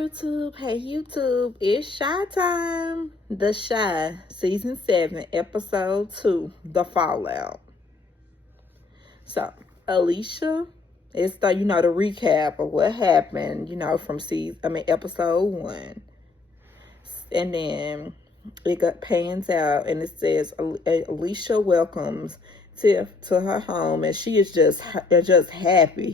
YouTube. Hey YouTube. It's Shy time. The Shy, season 7, episode 2, The Fallout. So, Alicia, it's the recap of what happened, from episode 1. And then it pans out and it says Alicia welcomes Tiff to her home, and she is just happy,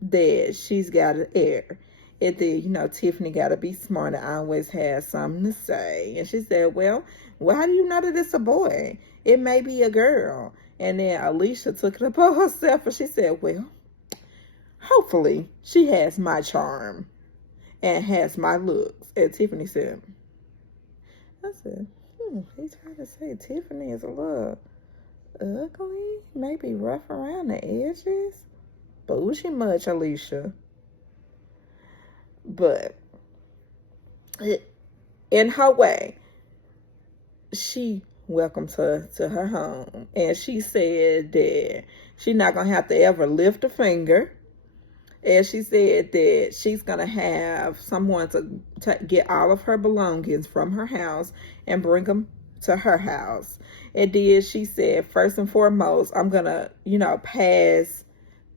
that she's got an heir. And then, Tiffany got to be smart and always has something to say. And she said, well, how do you know that it's a boy? It may be a girl. And then Alicia took it upon herself and she said, well, hopefully she has my charm and has my looks. And Tiffany said, he's trying to say Tiffany is a little ugly, maybe rough around the edges. Bougie much, Alicia. But in her way, she welcomes her to her home. And she said that she's not going to have to ever lift a finger. And she said that she's going to have someone to get all of her belongings from her house and bring them to her house. And then she said, first and foremost, I'm going to, pass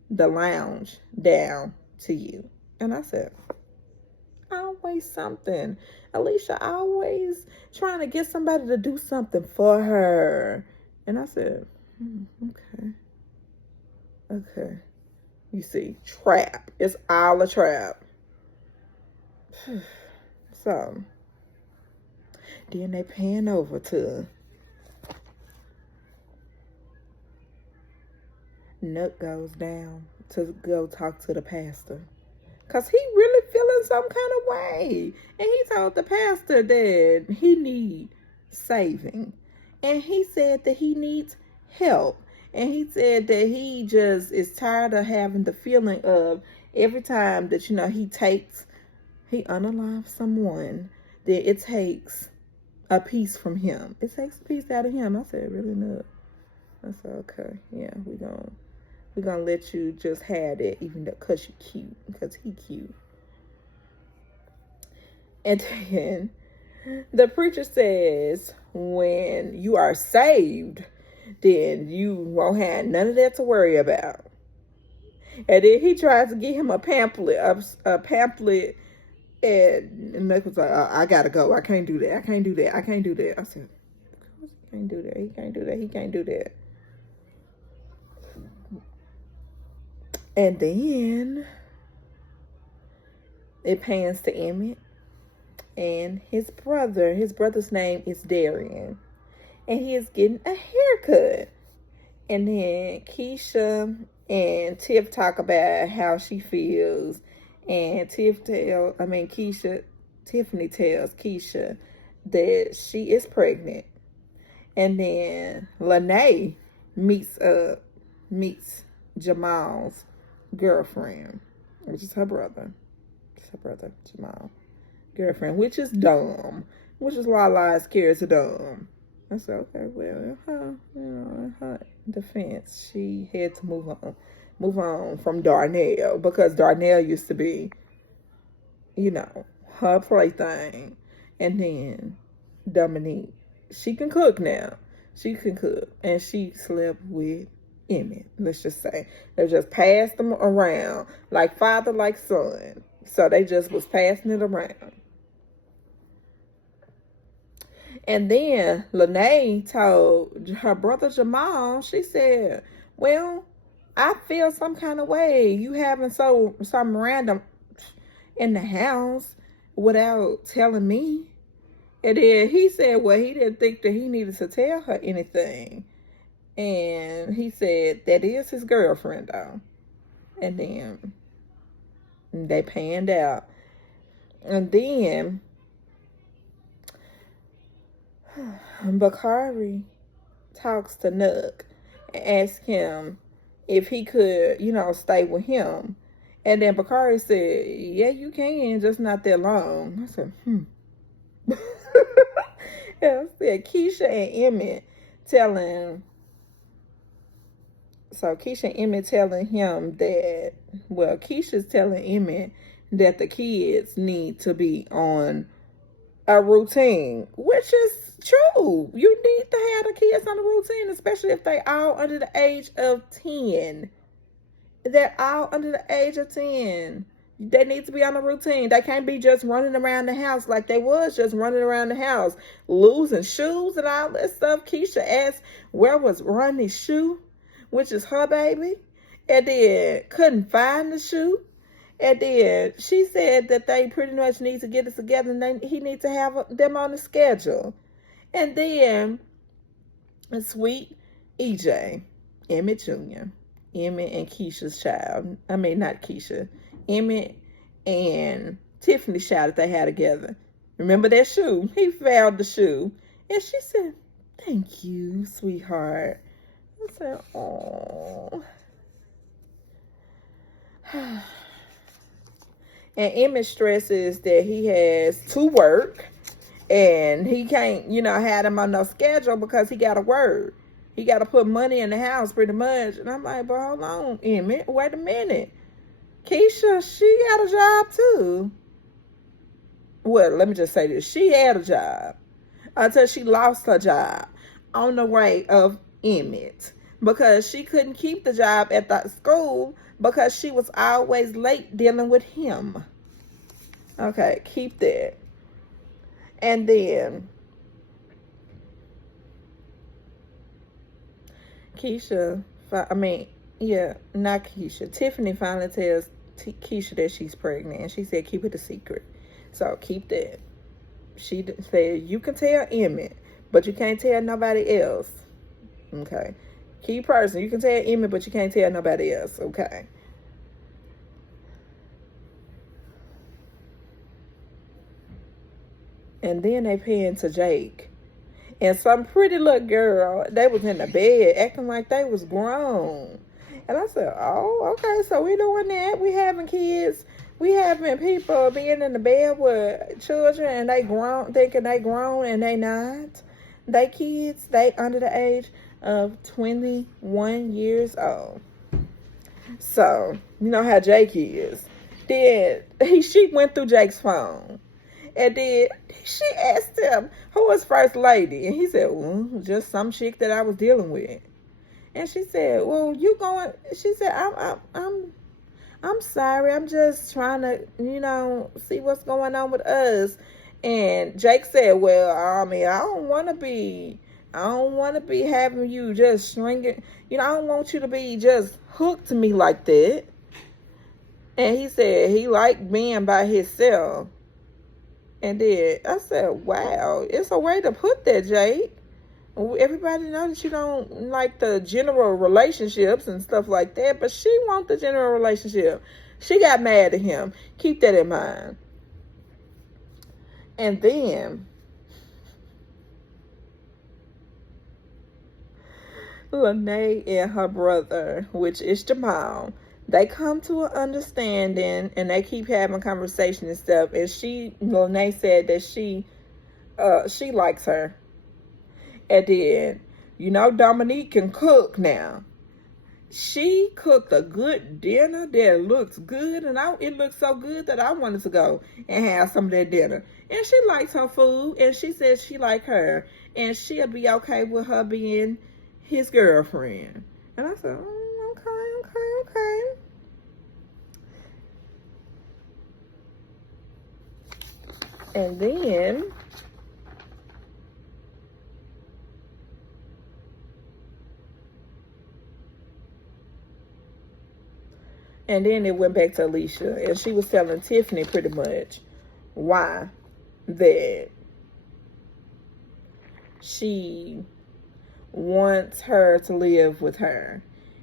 the lounge down to you. And I said, always something. Alicia always trying to get somebody to do something for her. And I said, okay. You see, trap. It's all a trap. So, then they pan over to Nook goes down to go talk to the pastor. Because he really feeling some kind of way. And he told the pastor that he needs saving. And he said that he needs help. And he said that he just is tired of having the feeling of every time that, he unalives someone, that it takes a piece from him. It takes a piece out of him. I said, really, no. I said, okay, yeah, we're gonna let you just have it, even though, because you're cute, because he cute. And then the preacher says, when you are saved, then you won't have none of that to worry about. And then he tries to give him a pamphlet, and Nick was like, I gotta go. I can't do that. I can't do that. I said, of course he can't do that. He can't do that. And then it pans to Emmett and his brother. His brother's name is Darian. And he is getting a haircut. And then Keisha and Tiff talk about how she feels. And Tiffany tells Keisha that she is pregnant. And then Lene meets Jamal's girlfriend, which is her brother. It's her brother, Jamal. Girlfriend, which is dumb. Which is why Lala is scared to dumb. I said, okay, well, in her defense, she had to move on from Darnell, because Darnell used to be, her plaything. And then Dominique, she can cook now. She can cook. And she slept with Emmett, let's just say. They just passed them around like father, like son. So they just was passing it around. And then Lene told her brother Jamal, she said, well, I feel some kind of way. You having some random in the house without telling me. And then he said, well, he didn't think that he needed to tell her anything. And he said, that is his girlfriend, though. And then they panned out. And then Bakari talks to Nook and asks him if he could, stay with him. And then Bakari said, yeah, you can, just not that long. I said, Yeah, I said Keisha and Emmett telling him that, well, Keisha's telling Emmett that the kids need to be on a routine, which is true. You need to have the kids on a routine, especially if they all under the age of 10. They're all under the age of 10. They need to be on a routine. They can't be just running around the house like they was just running around the house, losing shoes and all that stuff. Keisha asked where was Ronnie's shoe, which is her baby, and then couldn't find the shoe. And then she said that they pretty much need to get it together and he needs to have them on the schedule. And then sweet EJ, Emmett Jr., Emmett and Keisha's child. I mean, not Keisha. Emmett and Tiffany's child that they had together. Remember that shoe? He found the shoe. And she said, thank you, sweetheart. I said, oh. And Emmett stresses that he has to work and he can't, have them on no schedule because he got to work. He got to put money in the house pretty much. And I'm like, but hold on, Emmett, wait a minute. Keisha, she got a job too. Well, let me just say this. She had a job until she lost her job on the way of Emmett because she couldn't keep the job at the school because she was always late dealing with him. Okay, keep that. And then Tiffany finally tells Keisha that she's pregnant. And she said, keep it a secret. So keep that. She said, you can tell Emmett, but you can't tell nobody else. Okay. Key person, you can tell Emmett, but you can't tell nobody else. Okay. And then they pan to Jake. And some pretty little girl, they was in the bed acting like they was grown. And I said, oh, okay, so we doing that. We having kids. We having people being in the bed with children and they grown, thinking they grown and they not. They kids, they under the age of 21 years old. So, you know how Jake is. Then she went through Jake's phone. And then she asked him, who was first lady? And he said, well, just some chick that I was dealing with. And she said, well, she said, I'm sorry. I'm just trying to, see what's going on with us. And Jake said, well, I don't want to be having you just stringing, I don't want you to be just hooked to me like that. And he said he liked being by himself. And then I said, wow, it's a way to put that, Jake. Everybody knows that you don't like the general relationships and stuff like that, but she wants the general relationship. She got mad at him. Keep that in mind. And then Lene and her brother, which is Jamal, they come to an understanding and they keep having conversation and stuff. And Lene said that she likes her. And then, Dominique can cook now. She cooked a good dinner that looks good. And it looks so good that I wanted to go and have some of that dinner. And she likes her food. And she says she like her. And she'll be okay with her being his girlfriend. And I said, okay. And then it went back to Alicia. And she was telling Tiffany pretty much why that she wants her to live with her.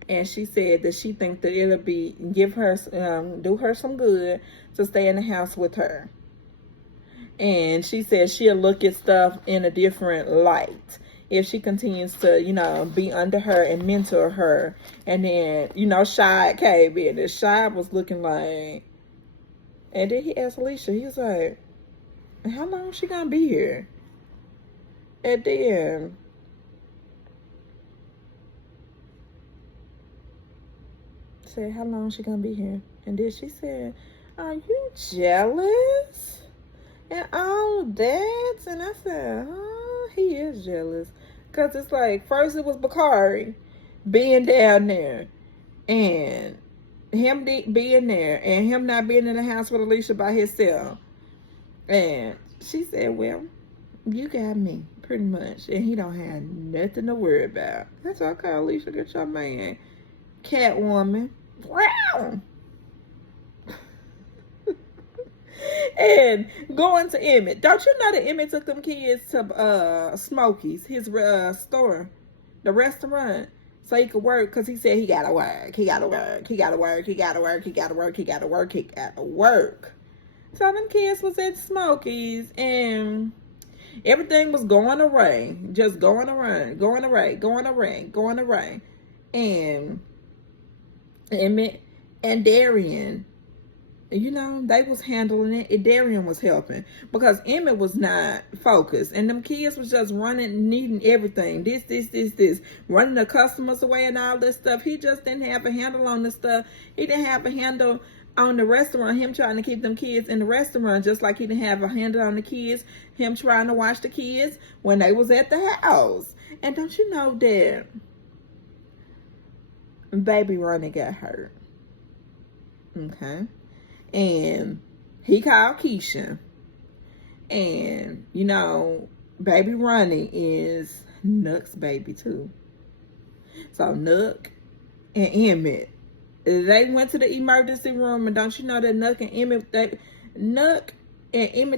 And she said that she thinks that it'll do her some good to stay in the house with her. And she said she'll look at stuff in a different light if she continues to, be under her and mentor her. And then, Shad came in and Shad was looking like, and then he asked Alicia, he was like, how long is she gonna be here? And then said, how long is she gonna be here? And then she said, are you jealous? And all that? And I said, oh, he is jealous. Because it's like, first it was Bakari being down there. And him being there. And him not being in the house with Alicia by himself. And she said, well, you got me, pretty much. And he don't have nothing to worry about. That's why I call Alicia, get your man. Catwoman. Wow. And going to Emmett. Don't you know that Emmett took them kids to Smokey's, his store, the restaurant, so he could work, because he said he gotta work. He gotta work. He gotta work. He gotta work. He gotta work. He gotta work. He gotta work. So them kids was at Smokey's, and everything was going away. Just going around, going away, going away, going away. And Emmett and Darian, you know, they was handling it. And Darian was helping because Emmett was not focused. And them kids was just running, needing everything. This. Running the customers away and all this stuff. He just didn't have a handle on the stuff. He didn't have a handle on the restaurant. Him trying to keep them kids in the restaurant, just like he didn't have a handle on the kids. Him trying to watch the kids when they was at the house. And don't you know that baby Ronnie got hurt? Okay. And he called Keisha. And, you know, baby Ronnie is Nook's baby too. So Nook and Emmett, they went to the emergency room. And don't you know that Nook and Emmett,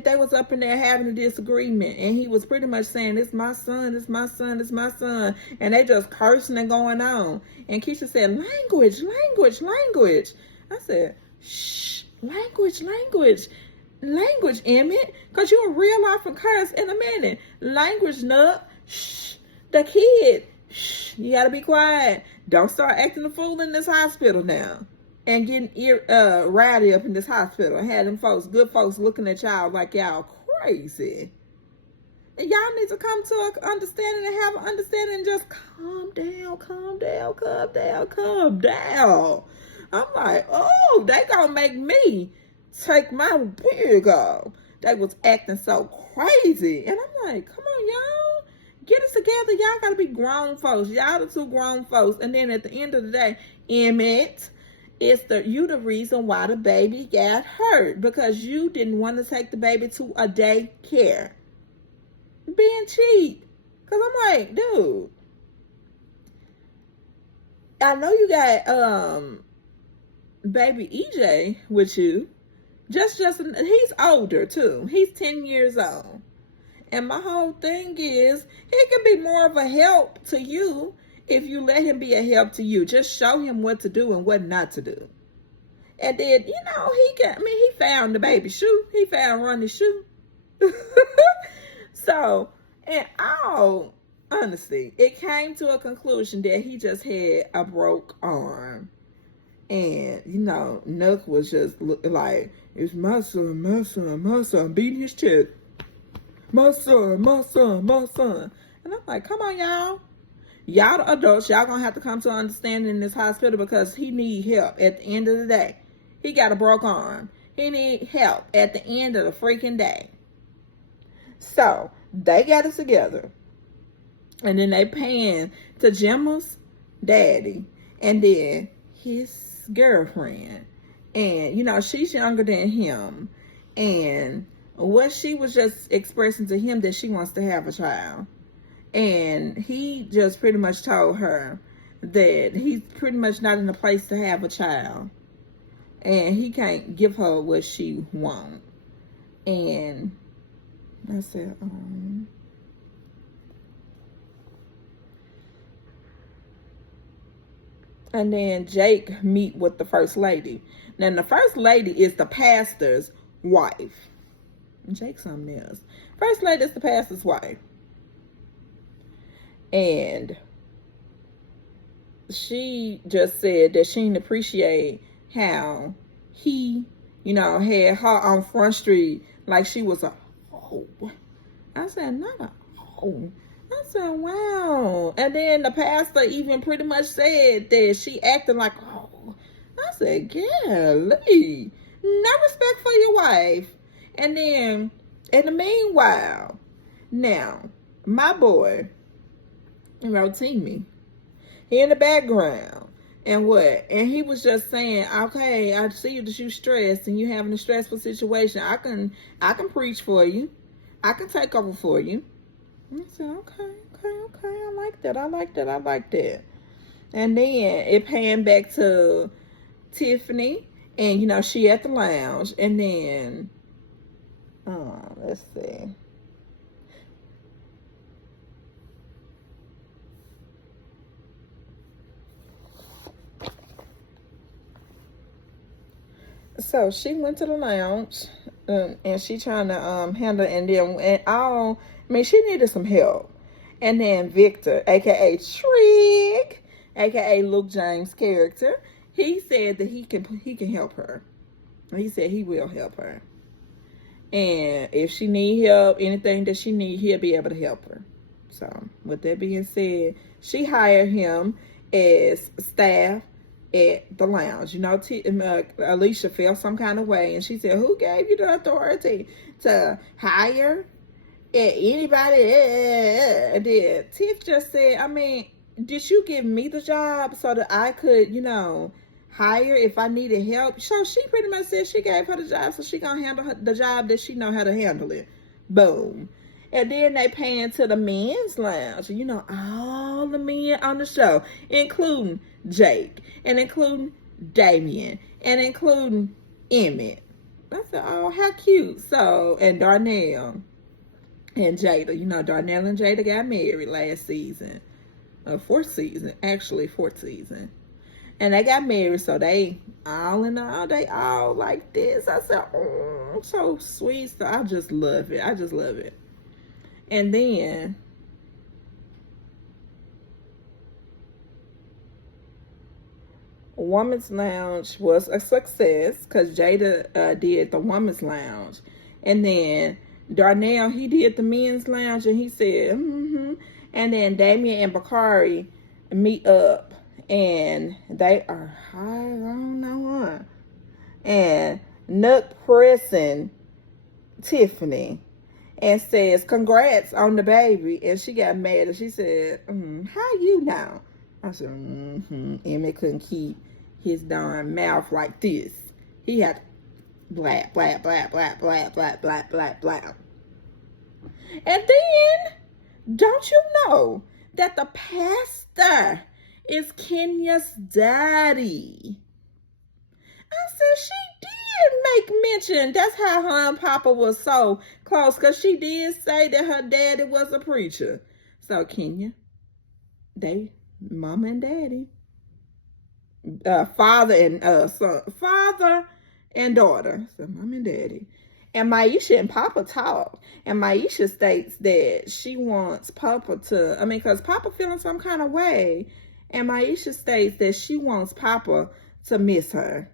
they was up in there having a disagreement. And he was pretty much saying, it's my son, it's my son, it's my son. And they just cursing and going on. And Keisha said, language. I said, shh. Language, Emmett, because you will reel off and curse in a minute. Language, Nook. Shh. The kid. Shh. You gotta be quiet. Don't start acting a fool in this hospital now. And getting rowdy up in this hospital. And had them folks, good folks, looking at y'all like y'all crazy. And y'all need to come to an understanding and have an understanding and just calm down. I'm like, oh, they gonna make me take my wig off. They was acting so crazy. And I'm like, come on, y'all. Get it together. Y'all gotta be grown folks. Y'all the two grown folks. And then at the end of the day, Emmett, you the reason why the baby got hurt. Because you didn't want to take the baby to a daycare. Being cheap. Because I'm like, dude, I know you got baby EJ with you. Just he's older too. He's 10 years old. And my whole thing is, he can be more of a help to you if you let him be a help to you. Just show him what to do and what not to do. And then, you know, he found the baby shoe. He found Ronnie's shoe. So, in all honesty, it came to a conclusion that he just had a broke arm. And, you know, Nook was just like, it's my son, beating his chest. My son. And I'm like, come on, y'all. Y'all the adults, y'all gonna have to come to an understanding in this hospital because he need help at the end of the day. He got a broke arm. He need help at the end of the freaking day. So, they got it together. And then they pan to Gemma's daddy. And then his girlfriend. And, you know, she's younger than him. And what she was just expressing to him that she wants to have a child. And he just pretty much told her that he's pretty much not in a place to have a child. And he can't give her what she wants. And I said, And then Jake meet with the first lady. Now, the first lady is the pastor's wife. Jake's something else. First lady is the pastor's wife. And she just said that she didn't appreciate how he, you know, had her on Front Street like she was a hoe. I said, not a hoe. I said, wow. And then the pastor even pretty much said that she acted like, oh. I said, golly. No respect for your wife. And then, in the meanwhile, now, my boy, Rotimi, he in the background. And what? And he was just saying, okay, I see that you stressed and you having a stressful situation. I can preach for you. I can take over for you. And I said, okay. I like that. And then it panned back to Tiffany. And, she at the lounge. And then, let's see. So she went to the lounge, and she trying to handle, she needed some help. And then Victor, aka Trig, aka Luke James' character, he said that he can help her. He said he will help her. And if she need help, anything that she need, he'll be able to help her. So with that being said, she hired him as staff at the lounge. Alicia felt some kind of way, and she said, who gave you the authority to hire anybody? And then Tiff just said, did you give me the job so that I could, hire if I needed help? So she pretty much said she gave her the job, so she gonna handle the job that she know how to handle it. Boom. And then they pan to the men's lounge. All the men on the show, including Jake, and including Damien, and including Emmett. I said, oh, how cute. So, and Darnell and Jada. Darnell and Jada got married last season. Fourth season. And they got married, so they all like this. I said, oh, so sweet. So I just love it. And then Woman's Lounge was a success because Jada did the Woman's Lounge. And then Darnell, he did the Men's Lounge, and he said, And then Damien and Bakari meet up. And they are high, I don't know what. And Nook pressing Tiffany and says, congrats on the baby. And she got mad and she said, how you know? I said, Emmett couldn't keep his darn mouth like this. He had blah, blah, blah, blah, blah, blah, blah, blah, blah. And then, don't you know that the pastor is Kenya's daddy? I said she did make mention. That's how her and Papa was so close, because she did say that her daddy was a preacher. So Kenya, they mama and daddy, father and son, father and daughter. So mama and daddy. And Maisha and Papa talk. And Maisha states that she wants Papa to, because Papa feeling some kind of way. And Maisha states that she wants Papa to miss her.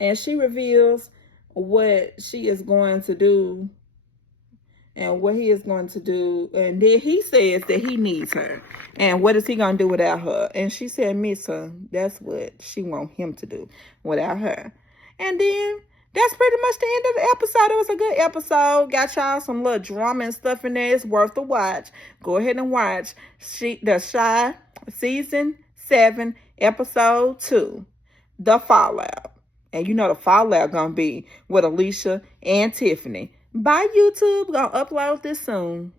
And she reveals what she is going to do and what he is going to do. And then he says that he needs her. And what is he going to do without her? And she said miss her. That's what she wants him to do without her. And then that's pretty much the end of the episode. It was a good episode. Got y'all some little drama and stuff in there. It's worth the watch. Go ahead and watch The Chi Season 7, Episode 2, The Fallout. And the fallout gonna be with Alicia and Tiffany. Bye, YouTube. Gonna upload this soon.